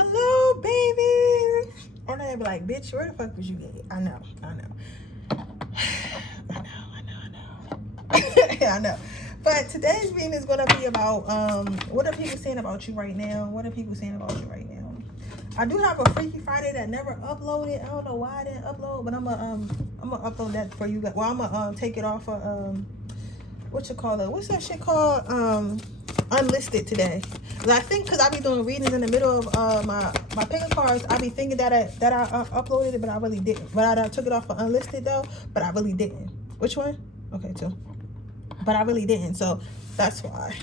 Hello, baby. And I'd be like, bitch, where the fuck was you at? I know. I know. But today's reading is going to be about what are people saying about you right now? I do have a Freaky Friday that never uploaded. I don't know why I didn't upload, but I'm gonna upload that for you guys. Well, I'm gonna take it off of what's that shit called? Unlisted today. I think because I be doing readings in the middle of my pickup cards, I be thinking that I uploaded it, but I really didn't. But I took it off for unlisted though, but I really didn't. Which one? Okay, two. But I really didn't, so that's why.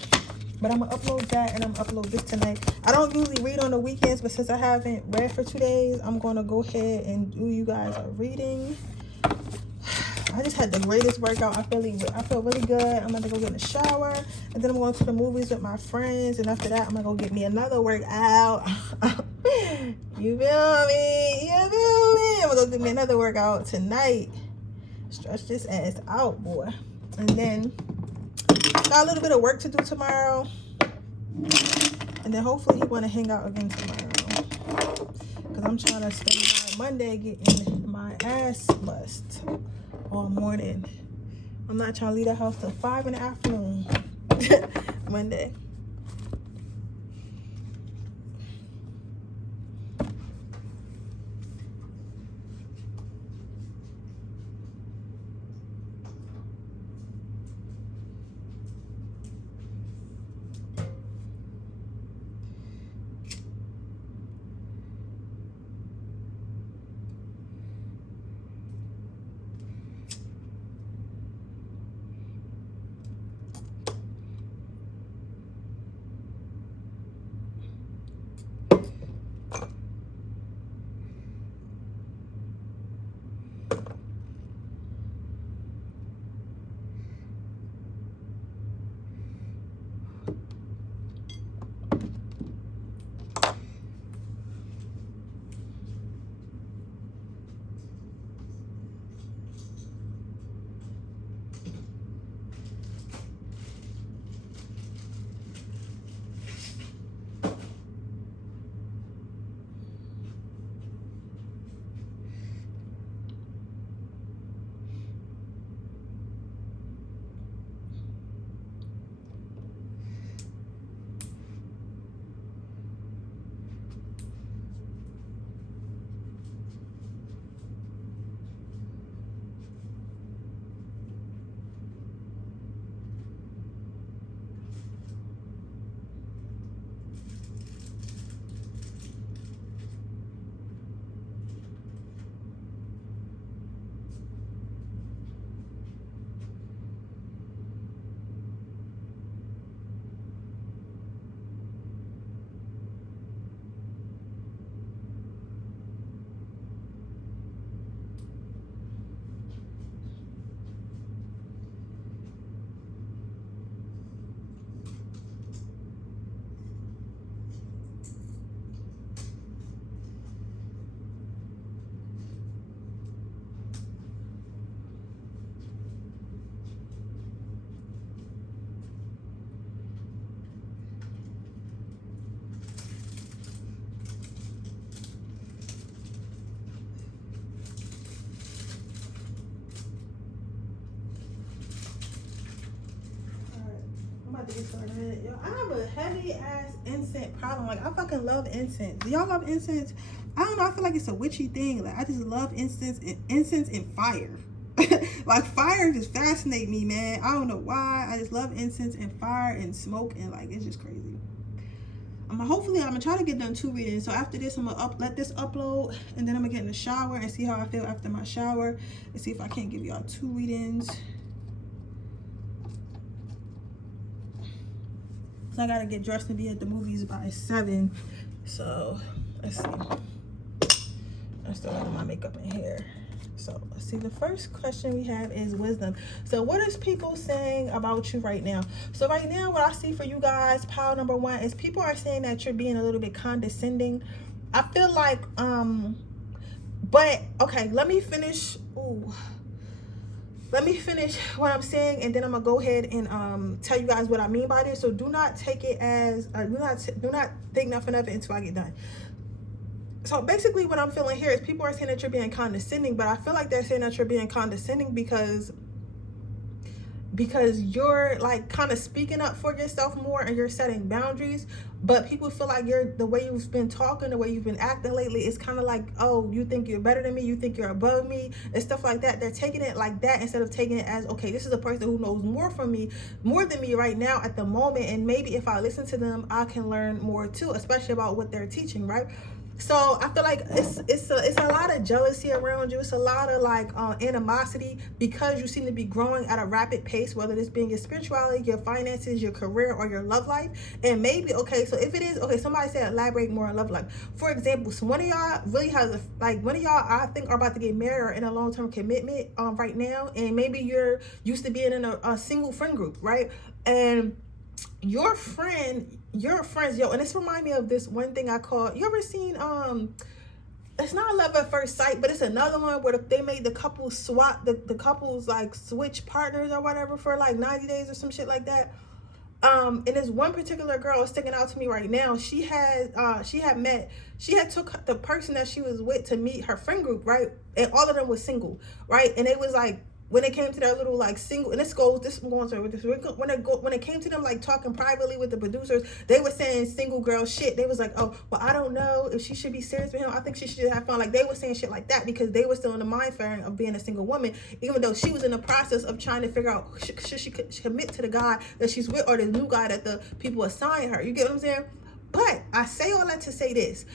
But I'm gonna upload that, and I'm gonna upload this tonight. I don't usually read on the weekends, but since I haven't read for 2 days, I'm gonna go ahead and do you guys a reading. I just had the greatest workout. I feel really good. I'm gonna go get in the shower, and then I'm going to the movies with my friends, and after that I'm gonna go get me another workout. You feel me? I'm gonna go get me another workout tonight. Stretch this ass out, boy. And then got a little bit of work to do tomorrow, and then hopefully he want to hang out again tomorrow, because I'm trying to spend my Monday getting my ass bust all morning. I'm not trying to leave the house till 5 in the afternoon Monday. To get started. Yo, I have a heavy ass incense problem. Like, I fucking love incense. Do y'all love incense? I don't know. I feel like it's a witchy thing. Like, I just love incense and fire. Like, fire just fascinate me, man. I don't know why. I just love incense and fire and smoke, and like, it's just crazy. Hopefully I'm gonna try to get done 2 readings. So after this, I'm gonna let this upload, and then I'm gonna get in the shower and see how I feel after my shower, and see if I can't give y'all 2 readings. I gotta get dressed and be at the movies by 7. So let's see. I'm still doing my makeup and hair. So let's see. The first question we have is wisdom. So what is people saying about you right now? So right now, what I see for you guys, pile number 1, is people are saying that you're being a little bit condescending. I feel like but okay, let me finish. Let me finish what I'm saying, and then I'm gonna go ahead and tell you guys what I mean by this. So do not take it as do not think nothing of it until I get done. So basically what I'm feeling here is people are saying that you're being condescending, but I feel like they're saying that you're being condescending because you're like kind of speaking up for yourself more and you're setting boundaries, but people feel like the way you've been talking, the way you've been acting lately, it's kind of like, oh, you think you're better than me, you think you're above me, and stuff like that. They're taking it like that instead of taking it as, okay, this is a person who knows more than me right now at the moment, and maybe if I listen to them, I can learn more too, especially about what they're teaching, right? So I feel like it's a lot of jealousy around you. It's a lot of like animosity because you seem to be growing at a rapid pace, whether this being your spirituality, your finances, your career, or your love life. And maybe, okay, so if it is, okay, somebody said elaborate more on love life. For example, so one of y'all really has one of y'all I think are about to get married or in a long-term commitment right now, and maybe you're used to being in a single friend group, right? And your friends, yo, and this remind me of this one thing I call, you ever seen it's not love at first sight, but it's another one where they made the couples swap, the couples like switch partners or whatever for like 90 days or some shit like that. And this one particular girl is sticking out to me right now. She had took the person that she was with to meet her friend group, right? And all of them was single, right? And it was like, when it came to their little like single, and when it came to them like talking privately with the producers, they were saying single girl shit. They was like, oh, well, I don't know if she should be serious with him. I think she should have fun. Like they were saying shit like that because they were still in the mind frame of being a single woman, even though she was in the process of trying to figure out should she commit to the guy that she's with or the new guy that the people assign her. You get what I'm saying? But I say all that to say this.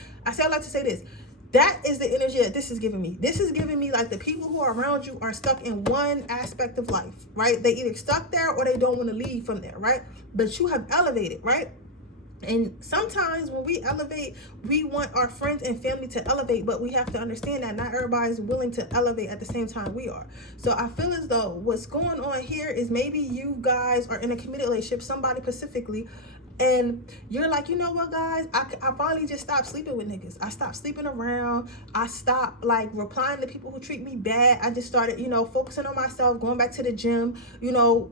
That is the energy that this is giving me. This is giving me like the people who are around you are stuck in one aspect of life, right? They either stuck there or they don't want to leave from there, right? But you have elevated, right? And sometimes when we elevate, we want our friends and family to elevate, but we have to understand that not everybody's willing to elevate at the same time we are. So I feel as though what's going on here is maybe you guys are in a committed relationship, somebody specifically, and you're like, you know what, guys, I finally just stopped sleeping with niggas. I stopped sleeping around. I stopped like replying to people who treat me bad. I just started, focusing on myself, going back to the gym,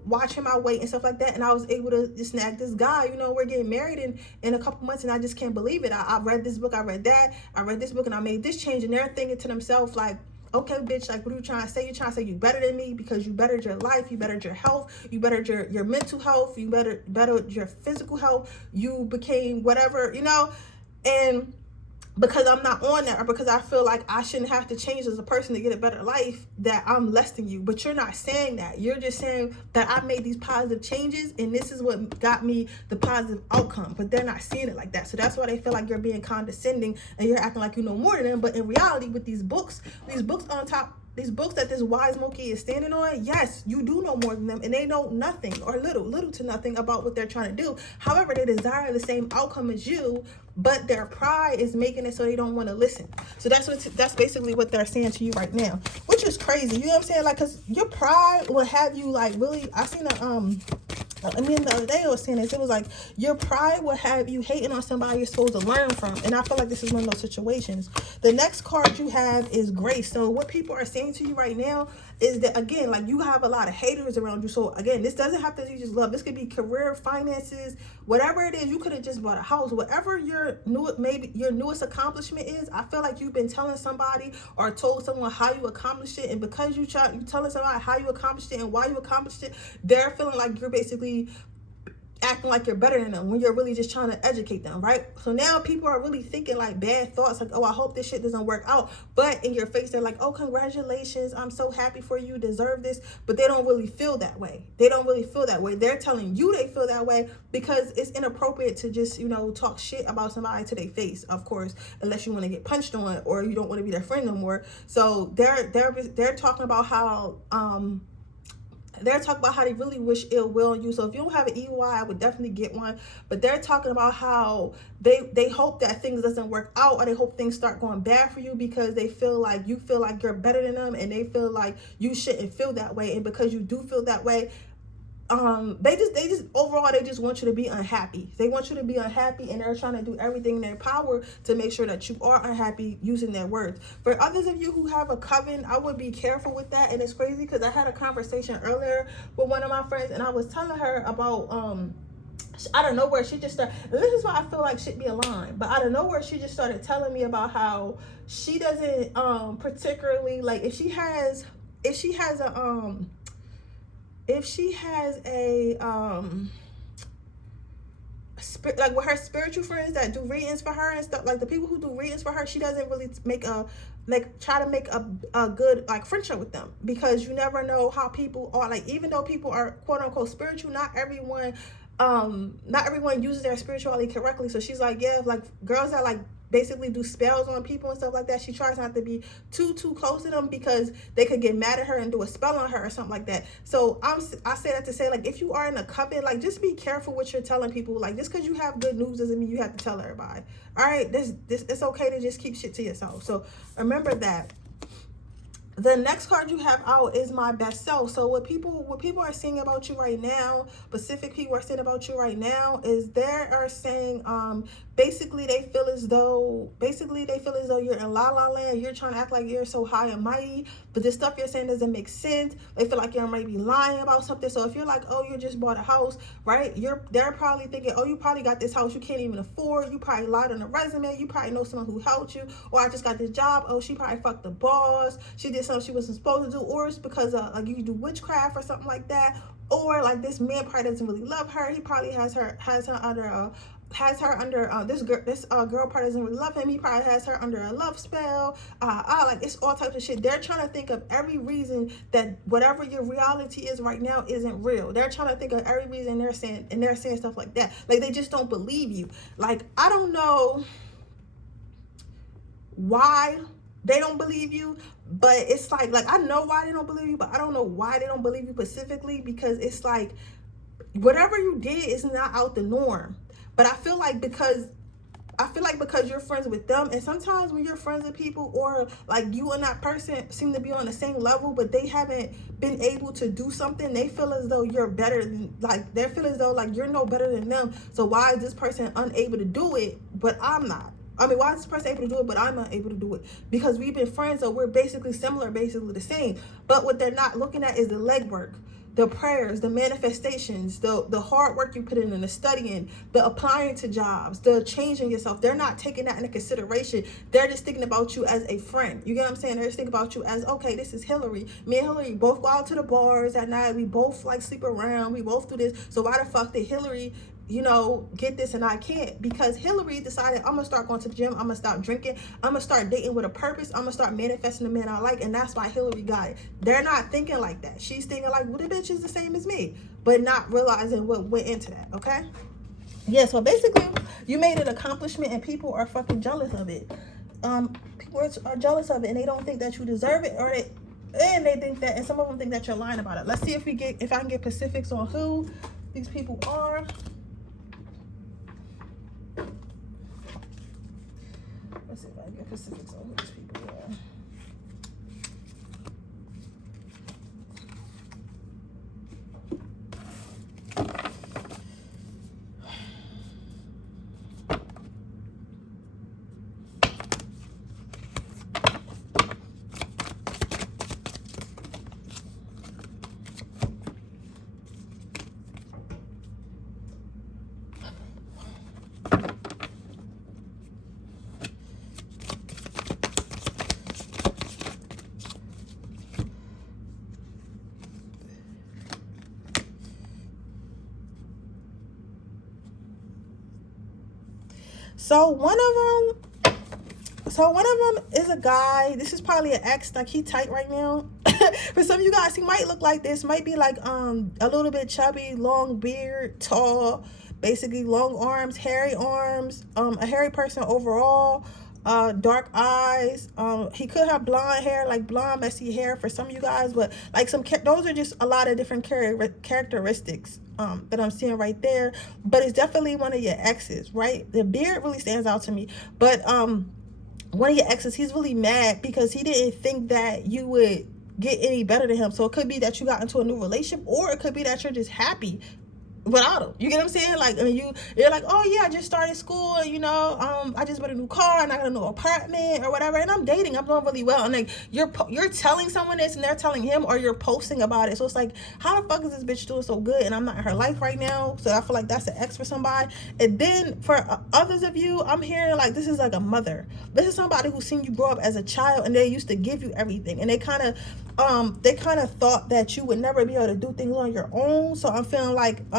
watching my weight and stuff like that. And I was able to just snag this guy. We're getting married in a couple months, and I just can't believe it. I read this book, I read that, I read this book, and I made this change. And they're thinking to themselves like, okay, bitch, like, what are you trying to say? You're trying to say you better than me because you bettered your life, you bettered your health, you bettered your mental health, you bettered your physical health, you became whatever, and because I'm not on that, or because I feel like I shouldn't have to change as a person to get a better life, that I'm less than you. But you're not saying that. You're just saying that I made these positive changes and this is what got me the positive outcome. But they're not seeing it like that. So that's why they feel like you're being condescending and you're acting like you know more than them. But in reality, with these books on top, these books that this wise monkey is standing on, yes, you do know more than them, and they know nothing or little to nothing about what they're trying to do. However, they desire the same outcome as you, but their pride is making it so they don't want to listen. So that's basically what they're saying to you right now, which is crazy. You know what I'm saying? Like, because your pride will have you like really. I seen the other day I was saying this. It was like your pride will have you hating on somebody you're supposed to learn from. And I feel like this is one of those situations. The next card you have is grace. So what people are saying to you right now is that, again, like, you have a lot of haters around you. So again, this doesn't have to be just love. This could be career, finances, whatever it is. You could have just bought a house. Whatever your newest accomplishment is, I feel like you've been telling somebody or told someone how you accomplished it. And because you telling somebody how you accomplished it and why you accomplished it, they're feeling like you're basically acting like you're better than them when you're really just trying to educate them, right? So now people are really thinking like bad thoughts, like, oh, I hope this shit doesn't work out. But in your face, they're like, oh, congratulations, I'm so happy for you, deserve this. But they don't really feel that way. They're telling you they feel that way because it's inappropriate to just, talk shit about somebody to their face, of course, unless you want to get punched on or you don't want to be their friend no more. So they're talking about how they really wish ill will on you. So if you don't have an EY, I would definitely get one. But they're talking about how they hope that things doesn't work out, or they hope things start going bad for you because they feel like you feel like you're better than them, and they feel like you shouldn't feel that way. And because you do feel that way, they just want you to be unhappy. They want you to be unhappy, and they're trying to do everything in their power to make sure that you are unhappy using their words. For others of you who have a coven, I would be careful with that. And it's crazy because I had a conversation earlier with one of my friends, and I was telling her about out of nowhere, she just started, this is why I feel like shit be aligned, but out of nowhere, she just started telling me about how she doesn't, particularly, like, if she has a, like with her spiritual friends that do readings for her and stuff, like the people who do readings for her, she doesn't really try to make a good like friendship with them, because you never know how people are. Like, even though people are quote unquote spiritual, not everyone uses their spirituality correctly. So she's like, yeah, like girls that like basically do spells on people and stuff like that, she tries not to be too close to them, because they could get mad at her and do a spell on her or something like that. So I say that to say, like, if you are in a coven, like, just be careful what you're telling people. Like, just because you have good news doesn't mean you have to tell everybody. All right, this it's okay to just keep shit to yourself. So remember that. The next card you have out is my best self. So what people are saying about you right now, specific people are saying about you right now, is they are saying basically they feel as though you're in la la land. You're trying to act like you're so high and mighty, but the stuff you're saying doesn't make sense. They feel like you're maybe lying about something. So if you're like, oh, you just bought a house, right? They're probably thinking, oh, you probably got this house you can't even afford. You probably lied on a resume. You probably know someone who helped you. Or I just got this job. Oh, she probably fucked the boss. She did something she wasn't supposed to do. Or it's because like you do witchcraft or something like that. Or like this man probably doesn't really love her. He probably has her under this girl probably doesn't really love him. He probably has her under a love spell. Like, it's all types of shit. They're trying to think of every reason that whatever your reality is right now isn't real. They're trying to think of every reason they're saying stuff like that. Like, they just don't believe you. Like, I don't know why they don't believe you, but it's like I know why they don't believe you, but I don't know why they don't believe you specifically, because it's like whatever you did is not out the norm. But I feel like because you're friends with them, and sometimes when you're friends with people, or like you and that person seem to be on the same level, but they haven't been able to do something, they feel as though you're better than, like, they feel as though like you're no better than them. So why is this person unable to do it, but I'm not? I mean, why is this person able to do it, but I'm not able to do it? Because we've been friends, so we're basically similar, basically the same. But what they're not looking at is the legwork, the prayers, the manifestations, the hard work you put in the studying, the applying to jobs, the changing yourself. They're not taking that into consideration. They're just thinking about you as a friend. You get what I'm saying? They're just thinking about you as, okay, this is Hillary. Me and Hillary both go out to the bars at night. We both like sleep around. We both do this. So why the fuck did Hillary, you know, get this and I can't? Because Hillary decided, I'm gonna start going to the gym, I'm gonna stop drinking, I'm gonna start dating with a purpose, I'm gonna start manifesting the man I like, and that's why Hillary got it. They're not thinking like that. She's thinking like, well, the bitch is the same as me, but not realizing what went into that. Okay, yeah, so basically you made an accomplishment and people are fucking jealous of it. People are jealous of it, and they don't think that you deserve it, or they think that, and some of them think that you're lying about it. Let's see if I can get specifics on who these people are. Let's see if I can get specifics on who these people are. So one of them is a guy. This is probably an ex. Like, he tight right now. For some of you guys, he might look like this. Might be like a little bit chubby, long beard, tall, basically long arms, a hairy person overall. Dark eyes. He could have blonde hair, like blonde messy hair for some of you guys, but like those are just a lot of different characteristics that I'm seeing right there. But it's definitely one of your exes, right? The beard really stands out to me. But one of your exes, he's really mad because he didn't think that you would get any better than him. So it could be that you got into a new relationship, or it could be that you're just happy without them. You get what I'm saying? Like, and you're like, oh yeah, I just started school, and I just bought a new car and I got a new apartment or whatever, and I'm dating, I'm doing really well, and like you're telling someone this and they're telling him, or you're posting about it. So it's like, how the fuck is this bitch doing so good and I'm not in her life right now? So I feel like that's an X for somebody. And then for others of you, I'm hearing like this is like a mother. This is somebody who's seen you grow up as a child and they used to give you everything, and they kind of thought that you would never be able to do things on your own. So I'm feeling like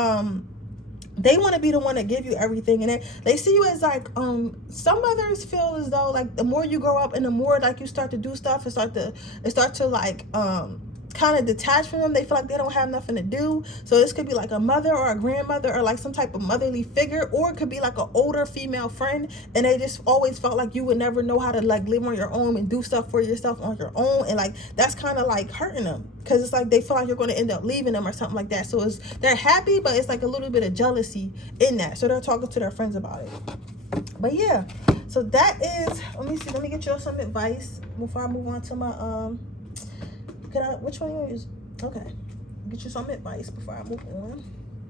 they want to be the one to give you everything, and they see you as like some others feel as though like the more you grow up and the more like you start to do stuff and start to like kind of detach from them, they feel like they don't have nothing to do. So this could be like a mother or a grandmother or like some type of motherly figure, or it could be like an older female friend, and they just always felt like you would never know how to like live on your own and do stuff for yourself on your own, and like that's kind of like hurting them, because it's like they feel like you're going to end up leaving them or something like that. So they're happy, but it's like a little bit of jealousy in that, so they're talking to their friends about it. But yeah, so that is, let me get you some advice before I move on to my which one you use? Okay, get you some advice before I move on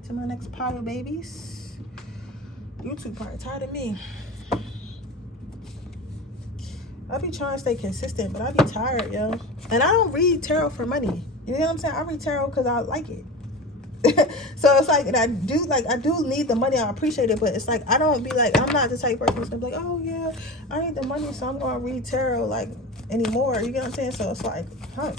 to my next pile of babies. YouTube probably tired of me. I be trying to stay consistent, but I be tired, yo. And I don't read tarot for money. You know what I'm saying? I read tarot because I like it. So it's like, and I do need the money. I appreciate it, but it's like I don't be like, I'm not the type of person that's gonna be like, oh yeah, I need the money, so I'm gonna read tarot like anymore. You get what I'm saying? So it's like, huh.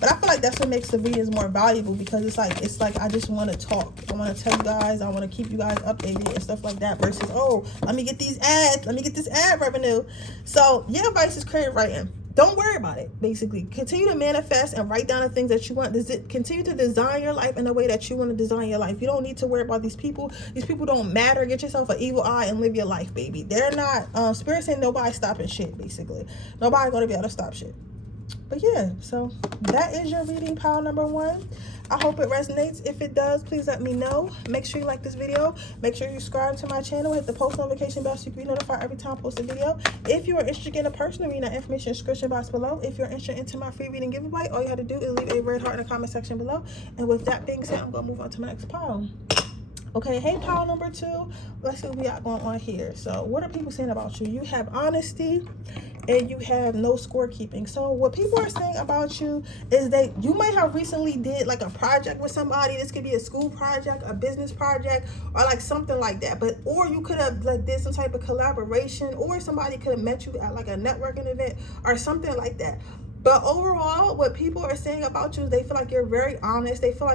But I feel like that's what makes the videos more valuable, because it's like I just want to talk. I want to tell you guys. I want to keep you guys updated and stuff like that. Versus, oh, let me get these ads. Let me get this ad revenue. So your advice is creative writing. Don't worry about it. Basically, continue to manifest and write down the things that you want. Continue to design your life in the way that you want to design your life. You don't need to worry about these people. These people don't matter. Get yourself an evil eye and live your life, baby. They're not. Spirit saying nobody stopping shit. Basically, nobody gonna be able to stop shit. But yeah, so that is your reading pile number 1. I hope it resonates. If it does, please let me know. Make sure you like this video. Make sure you subscribe to my channel. Hit the post notification bell so you can be notified every time I post a video. If you are interested in a personal reading, that information in the description box below. If you're interested into my free reading giveaway, all you have to do is leave a red heart in the comment section below. And with that being said, I'm going to move on to my next pile. Okay, hey, pile number 2. Let's see what we got going on here. So what are people saying about you? You have honesty and you have no scorekeeping. So what people are saying about you is that you might have recently did like a project with somebody. This could be a school project, a business project, or like something like that. But or you could have like did some type of collaboration, or somebody could have met you at like a networking event or something like that. But overall, what people are saying about you is they feel like you're very honest. They feel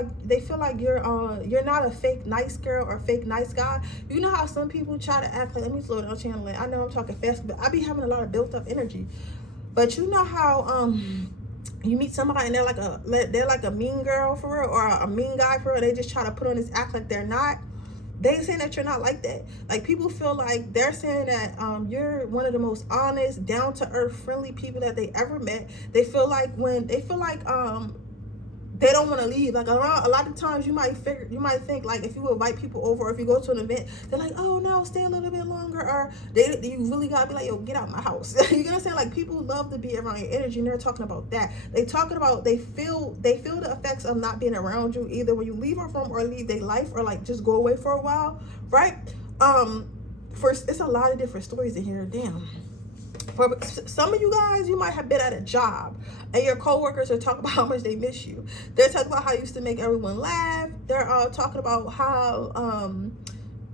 like you're not a fake nice girl or fake nice guy. You know how some people try to act like, let me slow down channeling. I know I'm talking fast, but I be having a lot of built up energy. But you know how you meet somebody and they're like a mean girl for real, or a mean guy for real. They just try to put on this act like they're not. They saying that you're not like that. Like, people feel like they're saying that you're one of the most honest, down to earth, friendly people that they ever met. They feel like they don't want to leave. Like, around a lot of times you might think like, if you invite people over, or if you go to an event, they're like, oh no, stay a little bit longer, or you really gotta be like, yo, get out of my house. You know what I'm saying? Like, people love to be around your energy, and they're talking about that. They feel the effects of not being around you, either when you leave our home or leave their life, or like just go away for a while, right? It's a lot of different stories in here. Damn. For some of you guys, you might have been at a job and your coworkers are talking about how much they miss you. They're talking about how you used to make everyone laugh. They're talking about how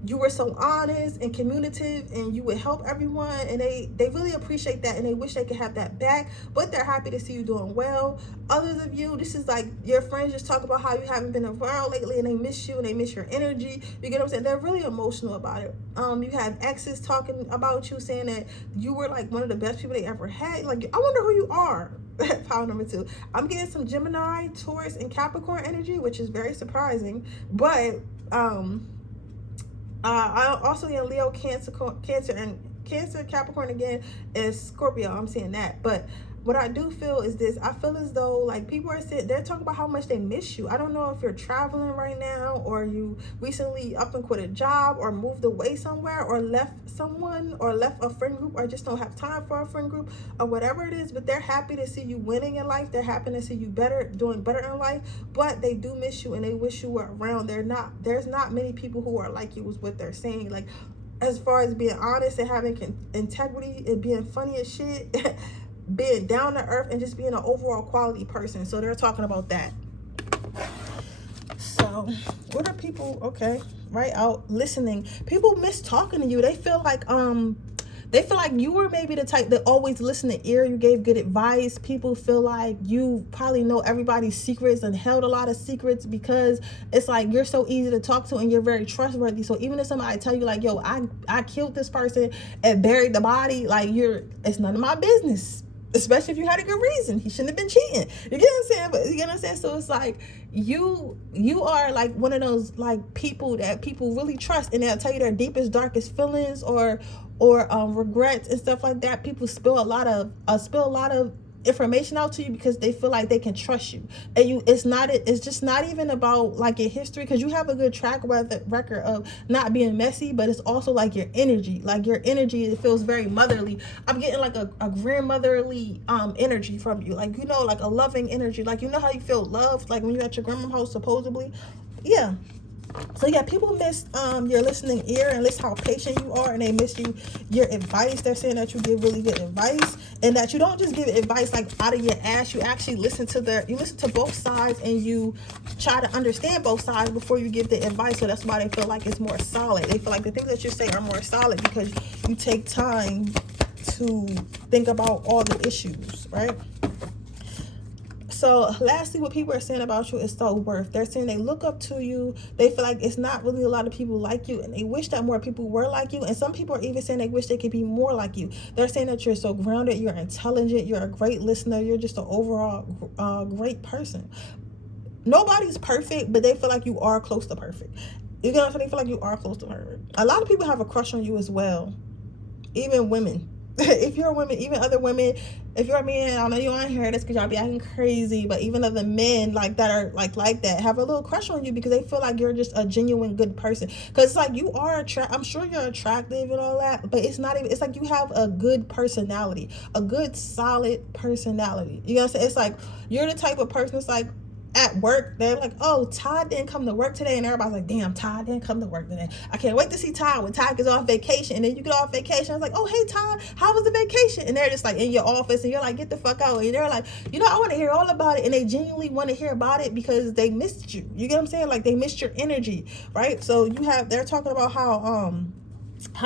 you were so honest and communicative and you would help everyone, and they really appreciate that, and they wish they could have that back, but they're happy to see you doing well. Others of you, this is like your friends just talk about how you haven't been around lately and they miss you and they miss your energy. You get what I'm saying? They're really emotional about it. You have exes talking about you, saying that you were like one of the best people they ever had. Like, I wonder who you are. Pile number 2. I'm getting some Gemini, Taurus, and Capricorn energy, which is very surprising, but I also get Leo, Cancer, and Cancer, Capricorn again is Scorpio. I'm seeing that, but what I do feel is this. I feel as though like people are saying, they're talking about how much they miss you. I don't know if you're traveling right now, or you recently up and quit a job, or moved away somewhere, or left someone, or left a friend group, or just don't have time for a friend group, or whatever it is. But they're happy to see you winning in life. They're happy to see you doing better in life. But they do miss you, and they wish you were around. There's not many people who are like you, is what they're saying. Like, as far as being honest and having integrity and being funny as shit, being down to earth, and just being an overall quality person. So they're talking about that. So what are people, okay, right out listening? People miss talking to you. They feel like you were maybe the type that always listen to ear. You gave good advice. People feel like you probably know everybody's secrets and held a lot of secrets, because it's like you're so easy to talk to and you're very trustworthy. So even if somebody tell you like, yo, I killed this person and buried the body, like it's none of my business. Especially if you had a good reason. He shouldn't have been cheating. You get what I'm saying? But you get what I'm saying? So it's like you are like one of those like people that people really trust, and they'll tell you their deepest, darkest feelings or regrets and stuff like that. People spill a lot of information out to you because they feel like they can trust you. And it's just not even about like your history, because you have a good track record of not being messy, but it's also like your energy. Like your energy, it feels very motherly. I'm getting like a grandmotherly energy from you, like, you know, like a loving energy. Like, you know how you feel loved, like when you're at your grandma's house, supposedly. Yeah. So yeah, people miss your listening ear, and listen how patient you are, and they miss your advice. They're saying that you give really good advice, and that you don't just give advice like out of your ass. You actually listen to both sides, and you try to understand both sides before you give the advice. So that's why they feel like it's more solid. They feel like the things that you say are more solid because you take time to think about all the issues, right? So lastly, what people are saying about you is self-worth. They're saying they look up to you. They feel like it's not really a lot of people like you, and they wish that more people were like you. And some people are even saying they wish they could be more like you. They're saying that you're so grounded, you're intelligent, you're a great listener, you're just an overall great person. Nobody's perfect, but they feel like you are close to perfect. You know what I'm saying? They feel like you are close to perfect. A lot of people have a crush on you as well, even women. If you're a woman, even other women, if you're a man, I know you don't hear this because y'all be acting crazy, but even other men like that are like that have a little crush on you because they feel like you're just a genuine good person. Because it's like you are I'm sure you're attractive and all that, but it's not even, it's like you have a good personality, a good solid personality. You know what I'm saying? It's like you're the type of person, it's like at work, they're like, oh, Todd didn't come to work today, and everybody's like, damn, Todd didn't come to work today. I can't wait to see Todd when Todd gets off vacation. And then you get off vacation, I was like, oh, hey, Todd, how was the vacation? And they're just like in your office, and you're like, get the fuck out. And they're like, you know, I want to hear all about it. And they genuinely want to hear about it because they missed you. You get what I'm saying? Like, they missed your energy, right? So they're talking about how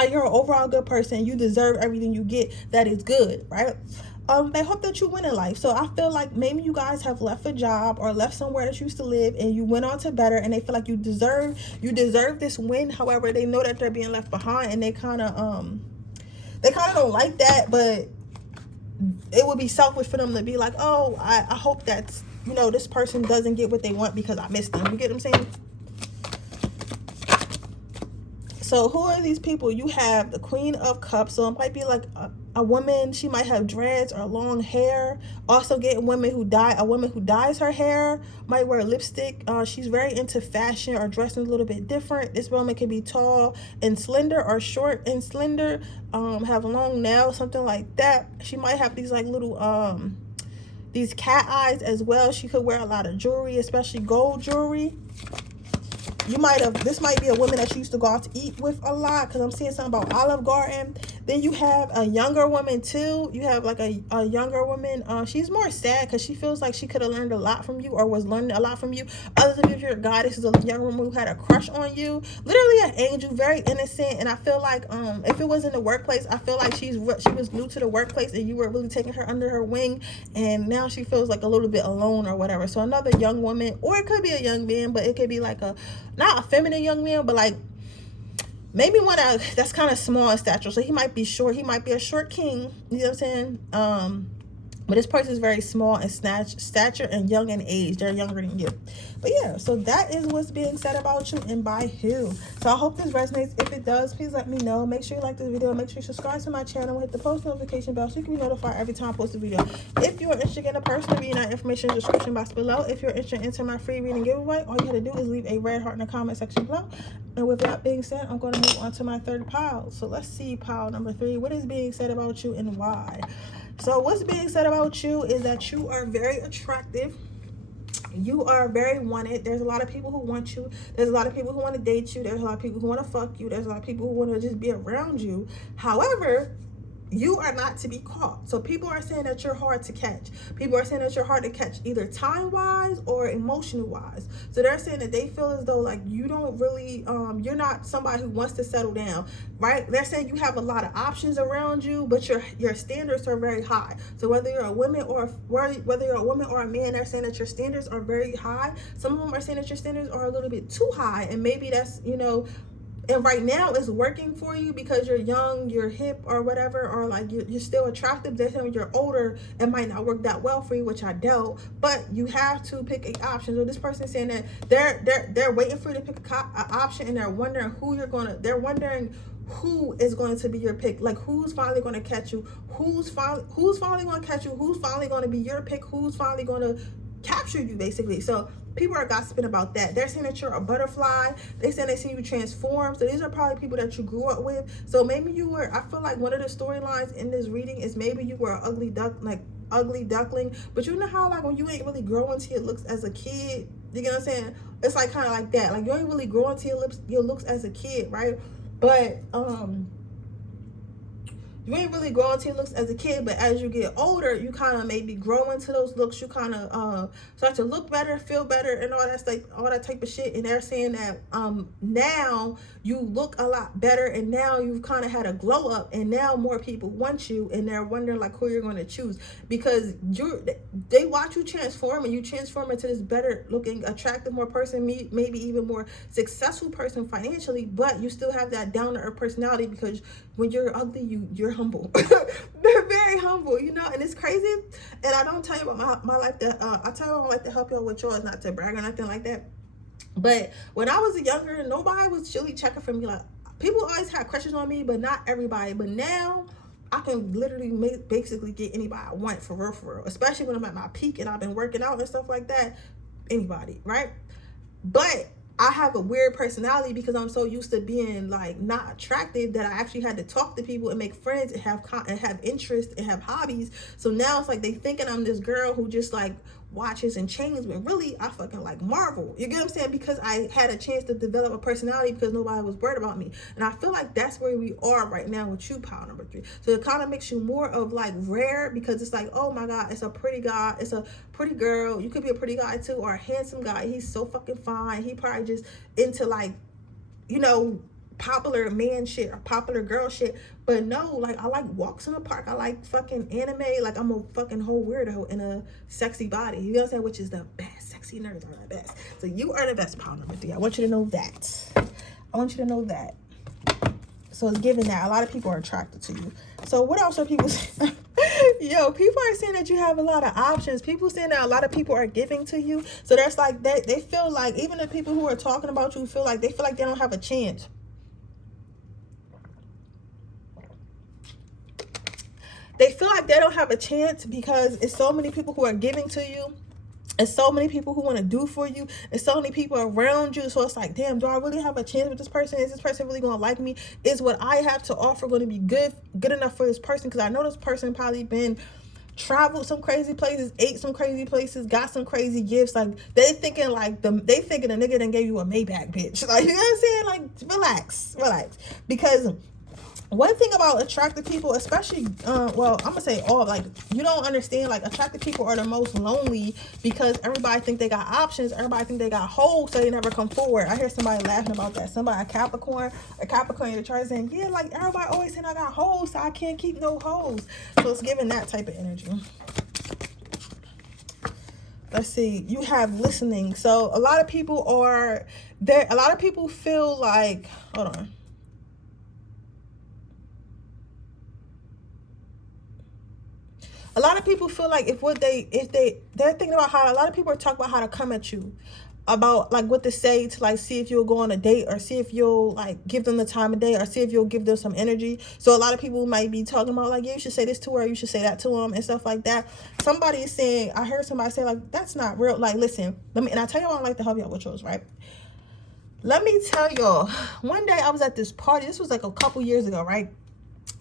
you're an overall good person. You deserve everything you get that is good, right? They hope that you win in life. So I feel like maybe you guys have left a job or left somewhere that you used to live, and you went on to better, and they feel like you deserve this win. However, they know that they're being left behind, and they kind of don't like that, but it would be selfish for them to be like, oh, I hope that, you know, this person doesn't get what they want because I missed them. You get what I'm saying? So who are these people? You have the Queen of Cups. So it might be like a woman. She might have dreads or long hair. Also getting a woman who dyes her hair, might wear lipstick. She's very into fashion or dressing a little bit different. This woman can be tall and slender or short and slender. Have long nails, something like that. She might have these like little these cat eyes as well. She could wear a lot of jewelry, especially gold jewelry. This might be a woman that she used to go out to eat with a lot, because I'm seeing something about Olive Garden. Then you have a younger woman too. You have like a younger woman. She's more sad because she feels like she could have learned a lot from you or was learning a lot from you. Other than if you're a guy, this is a young woman who had a crush on you. Literally an angel, very innocent. And I feel like if it was in the workplace, I feel like she was new to the workplace and you were really taking her under her wing. And now she feels like a little bit alone or whatever. So another young woman, or it could be a young man, but it could be like not a feminine young man, but like maybe one that's kind of small in stature. So he might be short. He might be a short king. You know what I'm saying? But this person is very small in stature and young in age. They're younger than you. But yeah, so that is what's being said about you and by who. So I hope this resonates. If it does, please let me know. Make sure you like this video. Make sure you subscribe to my channel. Hit the post notification bell so you can be notified every time I post a video. If you're interested in a personal reading, that information in the description box below. If you're interested in entering my free reading giveaway, all you have to do is leave a red heart in the comment section below. And with that being said, I'm going to move on to my third pile. So let's see pile number 3. What is being said about you and why? So what's being said about you is that you are very attractive. You are very wanted. There's a lot of people who want you. There's a lot of people who want to date you. There's a lot of people who want to fuck you. There's a lot of people who want to just be around you. However, you are not to be caught. So people are saying that you're hard to catch. People are saying that you're hard to catch either time-wise or emotional-wise. So they're saying that they feel as though like you don't really, you're not somebody who wants to settle down, right? They're saying you have a lot of options around you, but your standards are very high. So whether you're a woman or whether you're a woman or a man, they're saying that your standards are very high. Some of them are saying that your standards are a little bit too high, and maybe that's, you know, and right now it's working for you because you're young, you're hip or whatever, or like you're still attractive. They're saying you're older, it might not work that well for you, which I doubt, but you have to pick an option. So this person is saying that they're waiting for you to pick an option, and they're wondering who they're wondering who is going to be your pick. Like who's finally going to catch you, who's finally going to catch you, who's finally going to be your pick, who's finally going to capture you, basically. So people are gossiping about that. They're saying that you're a butterfly. They see you transform. So these are probably people that you grew up with. So maybe you were, I feel like one of the storylines in this reading is maybe you were an ugly duckling. But you know how like when you ain't really grow into your looks as a kid, you get what I'm saying? It's like kind of like that. Like you ain't really grow into your looks as a kid, right? But you ain't really grow into your looks as a kid, but as you get older, you kind of maybe grow into those looks. You kind of start to look better, feel better, and all that type of shit. And they're saying that now you look a lot better, and now you've kind of had a glow up, and now more people want you, and they're wondering like who you're going to choose, because they watch you transform, and you transform into this better looking, attractive, more person, maybe even more successful person financially, but you still have that down to earth personality, because when you're ugly, you're humble. They're very humble, you know, and it's crazy. And I don't tell you about my life that I tell you I like to help y'all with yours, not to brag or nothing like that. But when I was younger, nobody was really checking for me. Like people always had crushes on me, but not everybody. But now I can literally basically get anybody I want, for real, especially when I'm at my peak and I've been working out and stuff like that. Anybody, right? But I have a weird personality because I'm so used to being like not attractive that I actually had to talk to people and make friends and have interest and have hobbies. So now it's like they thinking I'm this girl who just like watches and chains, when really I fucking like Marvel. You get what I'm saying? Because I had a chance to develop a personality because nobody was worried about me. And I feel like that's where we are right now with you, pile number 3. So it kind of makes you more of like rare, because it's like, oh my God, it's a pretty guy, it's a pretty girl. You could be a pretty guy too, or a handsome guy. He's so fucking fine. He probably just into like, you know, popular man shit or popular girl shit. But no, like I like walks in the park, I like fucking anime, like I'm a fucking whole weirdo in a sexy body, you know what I'm saying? Which is the best. Sexy nerds are the best. So you are the best, pile number 3. I want you to know that. I want you to know that. So it's given that a lot of people are attracted to you. So what else are people saying? Yo, people are saying that you have a lot of options. People saying that a lot of people are giving to you. So there's like that, they feel like even the people who are talking about you feel like they don't have a chance. They feel like they don't have a chance because it's so many people who are giving to you. It's so many people who want to do for you. It's so many people around you. So it's like, damn, do I really have a chance with this person? Is this person really going to like me? Is what I have to offer going to be good enough for this person? Because I know this person probably been traveled some crazy places, ate some crazy places, got some crazy gifts. Like they thinking the nigga done gave you a Maybach, bitch. Like, you know what I'm saying? Like, relax. Because one thing about attractive people, especially, well, I'm gonna say all, like, you don't understand, like, attractive people are the most lonely because everybody think they got options, everybody think they got holes, so they never come forward. I hear somebody laughing about that. Somebody, a Capricorn in the chart saying, yeah, like, everybody always saying I got holes, so I can't keep no holes. So it's giving that type of energy. Let's see, you have listening. So a lot of people are there. A lot of people feel like, hold on. A lot of people feel like they're thinking about how, a lot of people are talking about how to come at you about like what to say to like see if you'll go on a date, or see if you'll like give them the time of day, or see if you'll give them some energy. So a lot of people might be talking about like, yeah, you should say this to her, you should say that to him, and stuff like that. Somebody is saying, I heard somebody say like, that's not real. Like, listen, and I tell y'all I like to help y'all with yours, right? Let me tell y'all, one day I was at this party. This was like a couple years ago, right?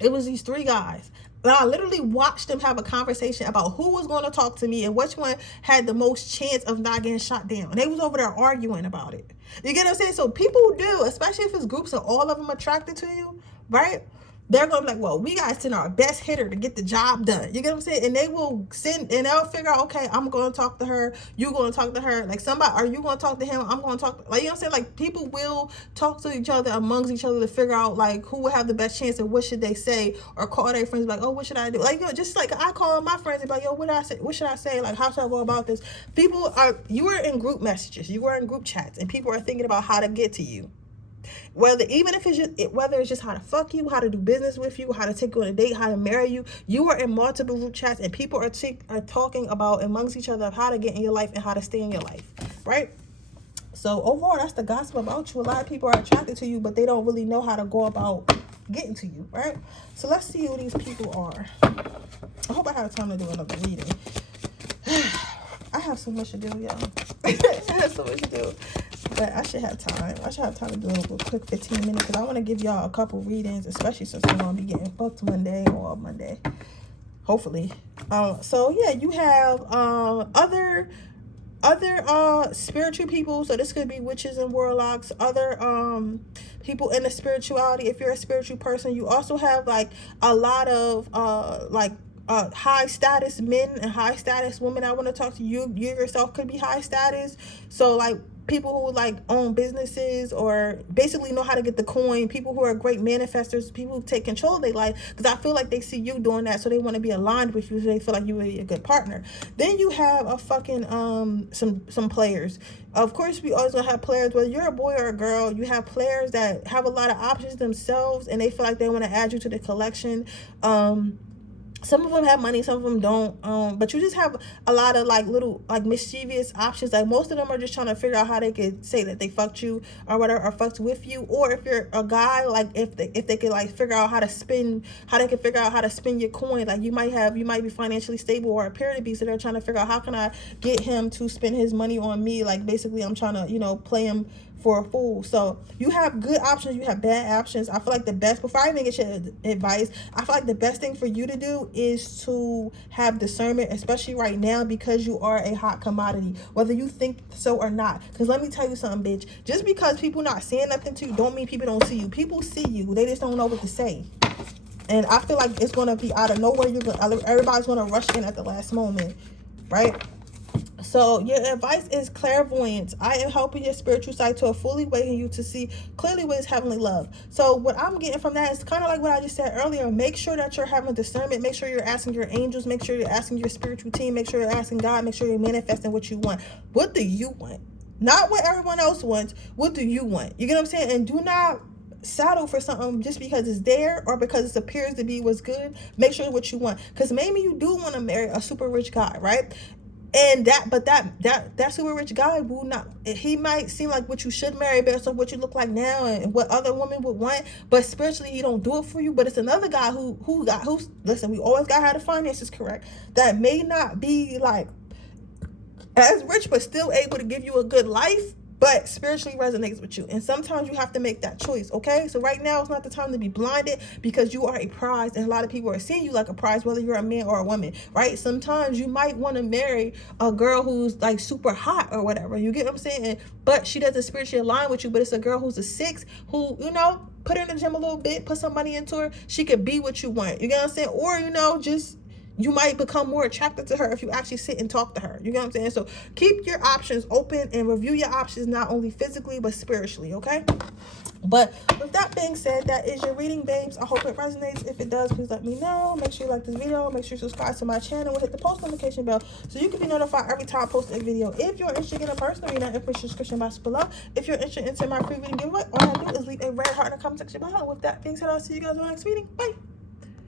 It was these 3 guys. And I literally watched them have a conversation about who was going to talk to me and which one had the most chance of not getting shot down. And they was over there arguing about it. You get what I'm saying? So people do, especially if it's groups of all of them attracted to you, right? They're going to be like, well, we got to send our best hitter to get the job done. You get what I'm saying? And they will send, and they'll figure out, okay, I'm going to talk to her. You going to talk to her. Like somebody, are you going to talk to him? I'm going to talk. Like, you know what I'm saying? Like people will talk to each other amongst each other to figure out like who will have the best chance and what should they say, or call their friends like, oh, what should I do? Like, you know, just like I call my friends and be like, yo, what should I say? Like, how should I go about this? You are in group messages. You are in group chats, and people are thinking about how to get to you. Whether it's just how to fuck you, how to do business with you, how to take you on a date, how to marry you, you are in multiple group chats, and people are talking about amongst each other of how to get in your life and how to stay in your life, right? So overall, that's the gossip about you. A lot of people are attracted to you, but they don't really know how to go about getting to you, right? So let's see who these people are. I hope I have time to do another reading. I have so much to do, y'all. I have so much to do. But I should have time. I should have time to do a quick 15 minutes, because I want to give y'all a couple readings, especially since we're going to be getting booked Monday or Monday. Hopefully. So, yeah, you have other spiritual people. So this could be witches and warlocks, other people in the spirituality. If you're a spiritual person, you also have like a lot of high status men and high status women. I want to talk to you. You yourself could be high status. So like people who like own businesses or basically know how to get the coin, people who are great manifestors, people who take control of their life, because I feel like they see you doing that, so they want to be aligned with you, so they feel like you would be a good partner. Then you have a fucking some players. Of course, we always gonna have players, whether you're a boy or a girl. You have players that have a lot of options themselves, and they feel like they want to add you to the collection. Some of them have money, some of them don't, but you just have a lot of like little like mischievous options. Like most of them are just trying to figure out how they could say that they fucked you or whatever, or fucked with you. Or if you're a guy, like if they could like figure out how they can figure out how to spin your coin. Like you might be financially stable or appear to be, so they're trying to figure out how can I get him to spend his money on me. Like basically I'm trying to, you know, play him for a fool. So you have good options, you have bad options. I feel like the best, before I even get your advice, I feel like the best thing for you to do is to have discernment, especially right now, because you are a hot commodity, whether you think so or not. Because let me tell you something, bitch, just because people not saying nothing to you don't mean people don't see you. People see you, they just don't know what to say. And I feel like it's going to be out of nowhere. Everybody's going to rush in at the last moment, right? So your advice is clairvoyance. I am helping your spiritual side to fully awaken you to see clearly what is heavenly love. So what I'm getting from that is kind of like what I just said earlier. Make sure that you're having discernment. Make sure you're asking your angels. Make sure you're asking your spiritual team. Make sure you're asking God. Make sure you're manifesting what you want. What do you want? Not what everyone else wants. What do you want? You get what I'm saying? And do not settle for something just because it's there or because it appears to be what's good. Make sure what you want. Because maybe you do want to marry a super rich guy, right? And that super rich guy will not, he might seem like what you should marry based on what you look like now and what other women would want, but spiritually he don't do it for you. But it's another guy who's listen, we always gotta have the finances correct, that may not be like as rich but still able to give you a good life, but spiritually resonates with you. And sometimes you have to make that choice, okay? So right now it's not the time to be blinded, because you are a prize, and a lot of people are seeing you like a prize, whether you're a man or a woman, right? Sometimes you might want to marry a girl who's like super hot or whatever, you get what I'm saying? But she doesn't spiritually align with you, but it's a girl who's a 6 who, you know, put her in the gym a little bit, put some money into her, she could be what you want, you get what I'm saying? Or, you know, just you might become more attracted to her if you actually sit and talk to her. You get what I'm saying? So keep your options open and review your options, not only physically, but spiritually, okay? But with that being said, that is your reading, babes. I hope it resonates. If it does, please let me know. Make sure you like this video. Make sure you subscribe to my channel and hit the post notification bell so you can be notified every time I post a video. If you're interested in a personal reading, information description box below. If you're interested in my free reading giveaway, all I do is leave a red heart in the comment section below. With that being said, I'll see you guys in the next reading. Bye.